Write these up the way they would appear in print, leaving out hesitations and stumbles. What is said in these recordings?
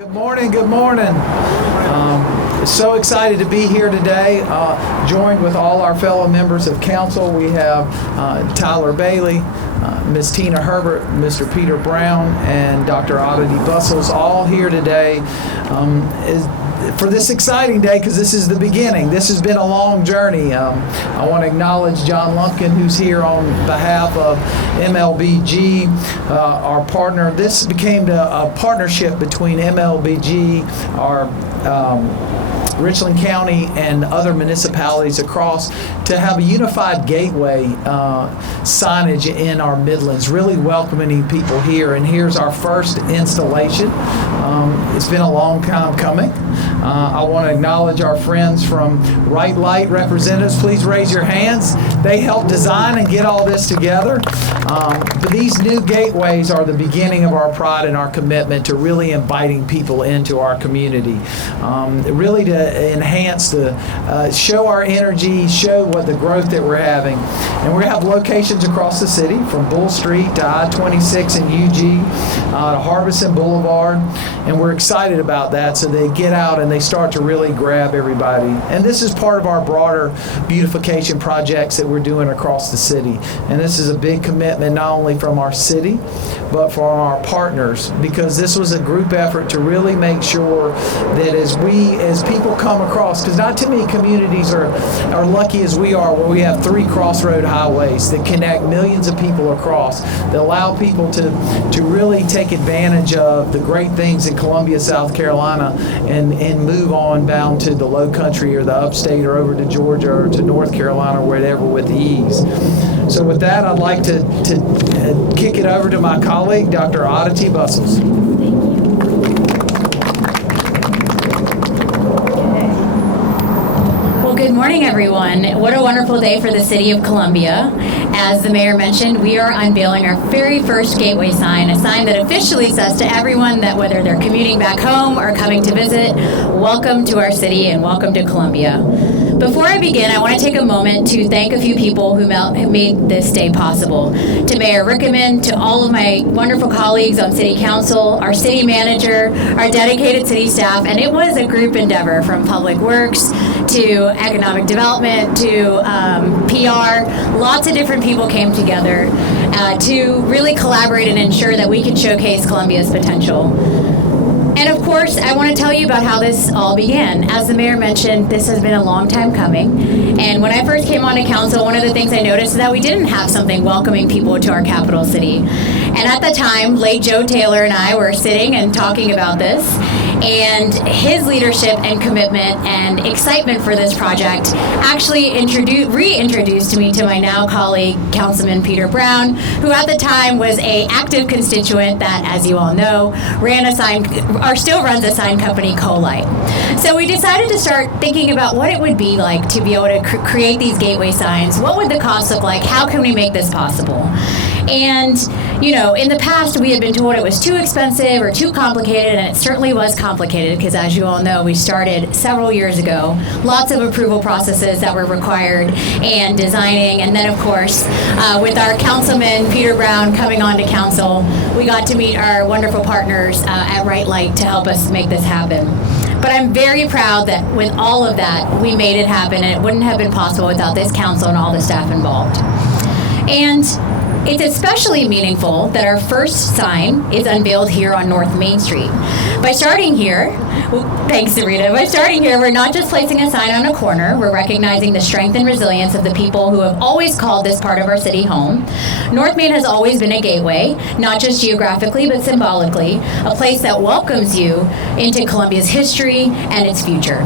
Good morning, good morning. So excited to be here today, joined with all our fellow members of council. We have Tyler Bailey, Ms. Tina Herbert, Mr. Peter Brown, and Dr. Oddity Bustles, all here today for this exciting day, because this is the beginning. This has been a long journey. I want to acknowledge John Lumpkin, who's here on behalf of MLBG, our partner. This became a partnership between MLBG, our Richland County, and other municipalities across to have a unified gateway signage in our Midlands, really welcoming people here. And here's our first installation. It's been a long time coming. I want to acknowledge our friends from Right Light representatives. Please raise your hands. They helped design and get all this together. But these new gateways are the beginning of our pride and our commitment to really inviting people into our community. Really to enhance show our energy, show what the growth that we're having. And we have locations across the city, from Bull Street to I-26 and UG to Harbison Boulevard. And we're excited about that, so they get out and they start to really grab everybody. And this is part of our broader beautification projects that we're doing across the city. And this is a big commitment, not only from our city, but from our partners, because this was a group effort to really make sure that as people come across, because not too many communities are lucky as we are, where we have 3 crossroad highways that connect millions of people across, that allow people to really take advantage of the great things in Columbia, South Carolina, and move on bound to the low country or the upstate or over to Georgia or to North Carolina or whatever with ease. So with that, I'd like to kick it over to my colleague, Dr. Oddity Bustles. Good morning, everyone. What a wonderful day for the City of Columbia. As the mayor mentioned, we are unveiling our very first gateway sign, a sign that officially says to everyone that whether they're commuting back home or coming to visit, welcome to our city and welcome to Columbia. Before I begin, I want to take a moment to thank a few people who made this day possible. To Mayor Rickeman, to all of my wonderful colleagues on City Council, our city manager, our dedicated city staff, and it was a group endeavor from Public Works to economic development to PR. Lots of different people came together to really collaborate and ensure that we could showcase Columbia's potential. And of course, I want to tell you about how this all began. As the mayor mentioned, this has been a long time coming. And when I first came onto council, one of the things I noticed is that we didn't have something welcoming people to our capital city. And at the time, late Joe Taylor and I were sitting and talking about this. And his leadership and commitment and excitement for this project actually reintroduced me to my now colleague, Councilman Peter Brown, who at the time was an active constituent that, as you all know, still runs a sign company, Colite. So we decided to start thinking about what it would be like to be able to create these gateway signs. What would the cost look like? How can we make this possible? And, in the past, we had been told it was too expensive or too complicated, and it certainly was complicated because, as you all know, we started several years ago. Lots of approval processes that were required and designing. And then, of course, with our councilman, Peter Brown, coming on to council, we got to meet our wonderful partners at Right Light to help us make this happen. But I'm very proud that with all of that, we made it happen, and it wouldn't have been possible without this council and all the staff involved. And it's especially meaningful that our first sign is unveiled here on North Main Street. By starting here, thanks, Sarita. By starting here, we're not just placing a sign on a corner, we're recognizing the strength and resilience of the people who have always called this part of our city home. North Main has always been a gateway, not just geographically, but symbolically, a place that welcomes you into Columbia's history and its future.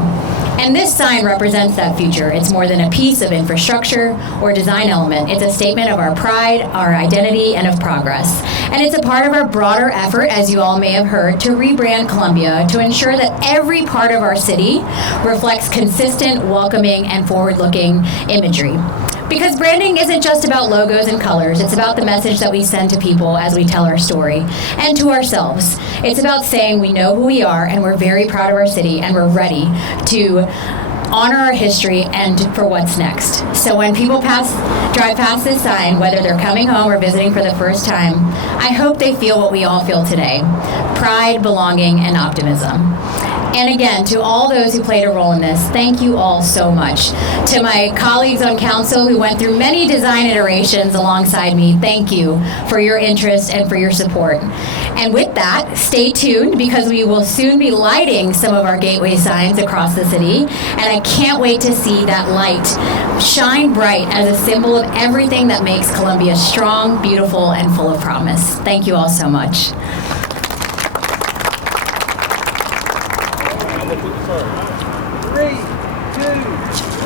And this sign represents that future. It's more than a piece of infrastructure or design element. It's a statement of our pride, our identity, and of progress. And it's a part of our broader effort, as you all may have heard, to rebrand Columbia to ensure that every part of our city reflects consistent, welcoming, and forward-looking imagery. Because branding isn't just about logos and colors. It's about the message that we send to people as we tell our story, and to ourselves. It's about saying we know who we are, and we're very proud of our city, and we're ready to honor our history, and for what's next. So when people drive past this sign, whether they're coming home or visiting for the first time, I hope they feel what we all feel today: pride, belonging, and optimism. And again, to all those who played a role in this, thank you all so much. To my colleagues on council who went through many design iterations alongside me, thank you for your interest and for your support. And with that, stay tuned, because we will soon be lighting some of our gateway signs across the city. And I can't wait to see that light shine bright as a symbol of everything that makes Columbia strong, beautiful, and full of promise. Thank you all so much. 3, 2, 1.